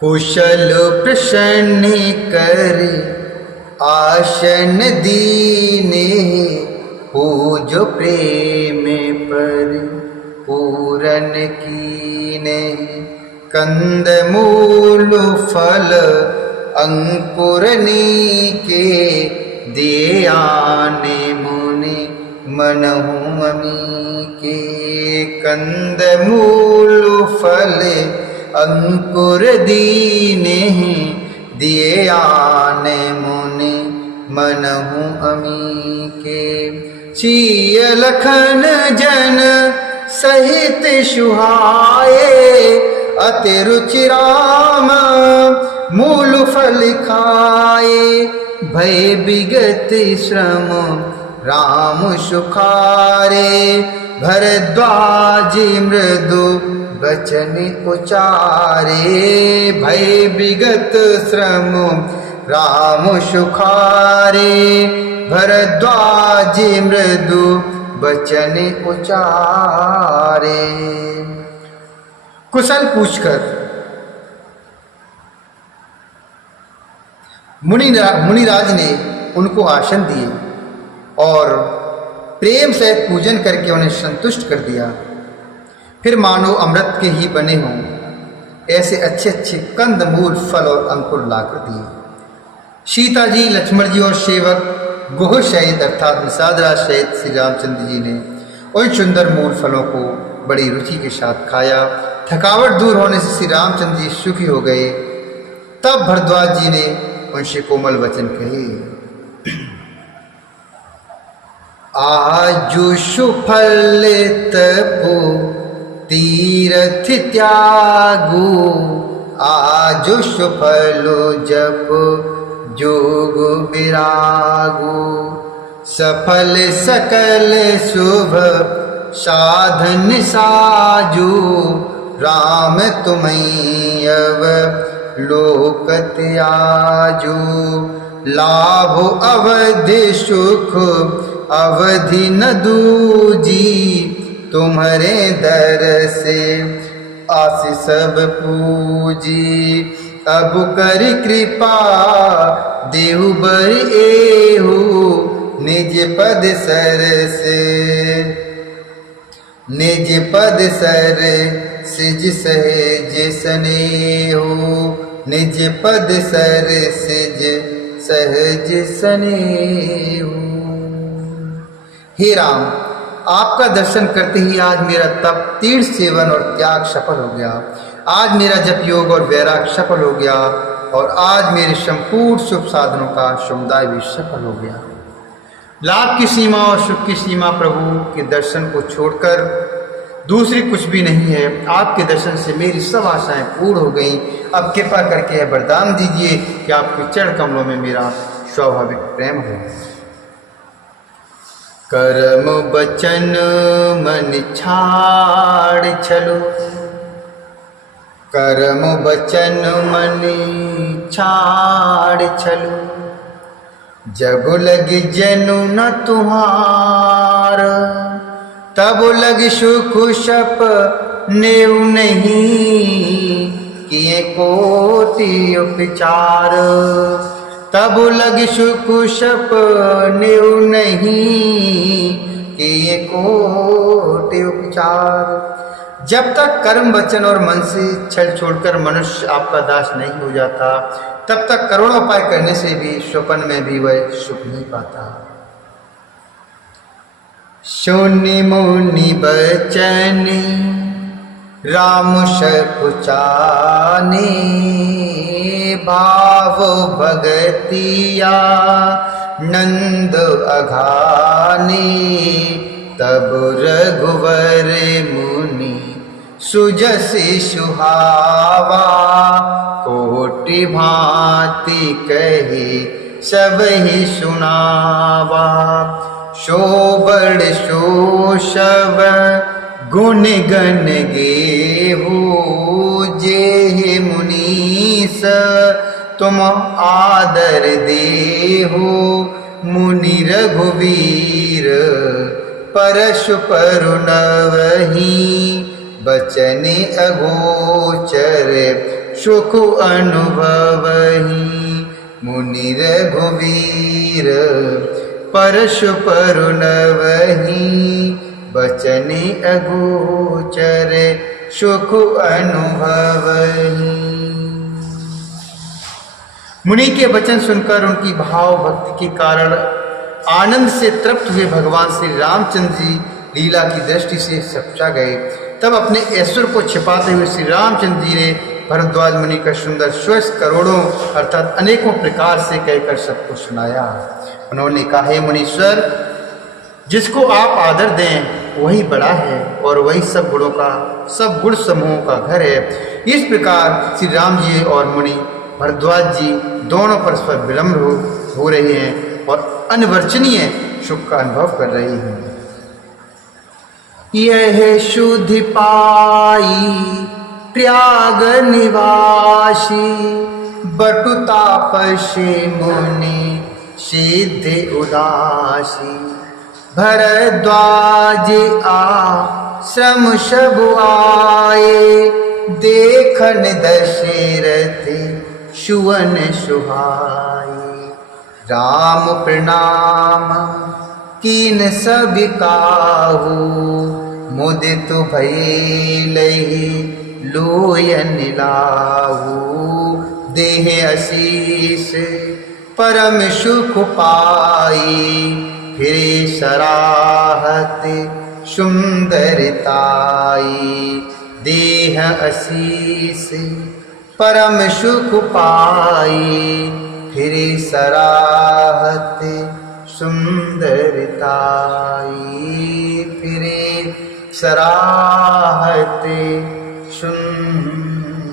कुशल प्रसन्न कर आसन दीने, पूजो प्रेम पर पूरन कीने। कंद मूल फल अंकुरनी के, दिए आने मुनि मनहु अमी के। कंद मूल फल अंकुर दीने, दिए आने मुनि मनहु अमी के। सिय लखन जन सहित सुहाए, अति रुचि राम मूल फल खाए। भय विगत श्रम राम सुखारे, भरद्वाज मृदु वचन उचारे। भय विगत श्रम राम सुखारे, भरद्वाज मृदु वचन उचारे। कुशल पूछकर मुनिराज ने उनको आसन दिए और प्रेम से पूजन करके उन्हें संतुष्ट कर दिया। फिर मानो अमृत के ही बने हों ऐसे अच्छे अच्छे कंद मूल फल और अंकुर लाकर दिए। सीता जी, लक्ष्मण जी और सेवक गुह सहित अर्थात निषादराज सहित श्री रामचंद्र जी ने उन सुंदर मूल फलों को बड़ी रुचि के साथ खाया। थकावट दूर होने से श्री रामचंद्र जी सुखी हो गए। तब भरद्वाज जी ने उनसे कोमल वचन कहे। आजु सुफल तपो तीरथ त्यागो, आजु सुफलो जप जोग विरागो। सफल सकल शुभ साधन साजो, राम तुम्हें अब लोकत आजो। लाभ अवधि सुख अवधि न दूजी, तुम्हारे दर से आशीष सब पूजी। अब कर कृपा देहु बर एहु, निज पद सर से निज पद सर सिज सहज स्नेहु। निज पद सर सिज सहज स्नेहु। हे राम, आपका दर्शन करते ही आज मेरा तप, तीर्थ सेवन और त्याग सफल हो गया। आज मेरा जप योग और वैराग सफल हो गया और आज मेरे संपूर्ण शुभ साधनों का समुदाय भी सफल हो गया। लाभ की सीमा और सुख की सीमा प्रभु के दर्शन को छोड़कर दूसरी कुछ भी नहीं है। आपके दर्शन से मेरी सब आशाएं पूर्ण हो गई। अब कृपा करके वरदान दीजिए कि आपके चरण कमलों में मेरा स्वाभाविक प्रेम हो। कर्म बचन मन छाड़ छलो, कर्म बचन मन छाड़ छलो। जब लग जनु न तुम्हार, तब लग सुख सप नेव नहीं, किए कोटि उपचार। तब लग सुख सप नेव नहीं, किए कोटि उपचार। जब तक कर्म वचन और मन से छल छोड़कर मनुष्य आपका दास नहीं हो जाता, तब तक करोड़ों उपाय करने से भी स्वप्न में भी वह सुख नहीं पाता। सुनि मुनि बचन राम सकुचाने, भाव भगतिया नंद अघाने। तब रघुवर मुनि सुजसि सुहावा, कोटि भांति कहे सबहि सुनावा। शोबड़ शोषव गुण गण गेहू, जेहि मुनीस तुम आदर देहु। मुनि रघुवीर परशु परुनवहि, बचन अगोचर सुख अनुभवहि मुनि रघुवीर परशु परुनवहि बचने अगोचर सुख अनुभवहि। मुनि के वचन सुनकर उनकी भाव भक्ति के कारण आनंद से तृप्त हुए भगवान श्री रामचंद्र जी लीला की दृष्टि से सपचा गए। तब अपने ऐश्वर्य को छिपाते हुए श्री रामचंद्र जी ने भरद्वाज मुनि का सुंदर स्वस्थ करोड़ों अर्थात अनेकों प्रकार से कहकर सबको सुनाया। उन्होंने कहा, हे मुनीश्वर, जिसको आप आदर दें वही बड़ा है और वही सब गुण समूहों का घर है। इस प्रकार श्री राम जी और मुनि भरद्वाज जी दोनों परस्पर विलम्ब हो रहे हैं और अनिवर्चनीय सुख का अनुभव कर रहे हैं। यह शुद्धि पाई प्रयाग निवासी बटु तापसी मुनि सिद्धि उदासी भरद्वाज आश्रम सब आए देखन दशरथ सुवन सुहाई राम प्रणाम कीन सब काहू मुदित भइलहि लोयन लाहू देह आशीष परम सुख पाई फिरे सराहत सुंदरताई देह आशीष परम सुख पाई फिरे सराहत सुंदरताई फिरे सराहत सुंदरताई।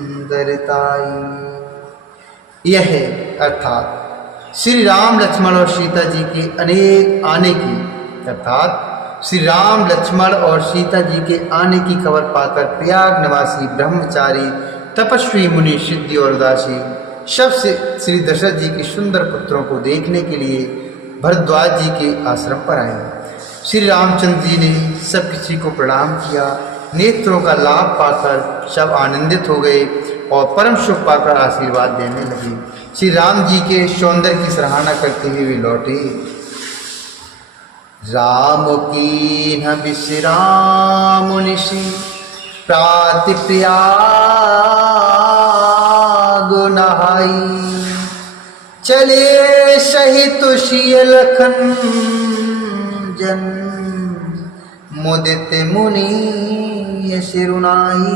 यह है अर्थात श्री राम लक्ष्मण और सीता जी के अनेक आने की अर्थात श्री राम लक्ष्मण और सीता जी के आने की खबर पाकर प्रयाग निवासी ब्रह्मचारी तपस्वी मुनि सिद्धि और उदासी सबसे श्री दशरथ जी के सुंदर पुत्रों को देखने के लिए भरद्वाज जी के आश्रम पर आए। श्री रामचंद्र जी ने सब किसी को प्रणाम किया। नेत्रों का लाभ पाकर सब आनंदित हो गए और परम सुख पाकर आशीर्वाद देने लगे। श्री राम जी के सौंदर्य की सराहना करते हुए वे लौटे। राम की न विश्राम निशि प्राति प्रयाग नहाई चले सहित सिय लखन जन मुदित मुनि शिरुनाई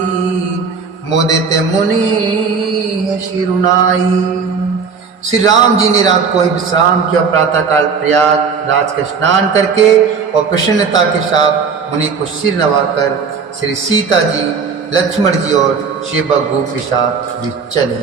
मुदित मुनि शिरुनाई। श्री राम जी ने रात को ही विश्राम किया। प्रातःकाल प्रयाग राज का स्नान करके और प्रसन्नता के साथ मुनि को सिर नवाकर श्री सीता जी, लक्ष्मण जी और सेवक गोप के साथ वे चले।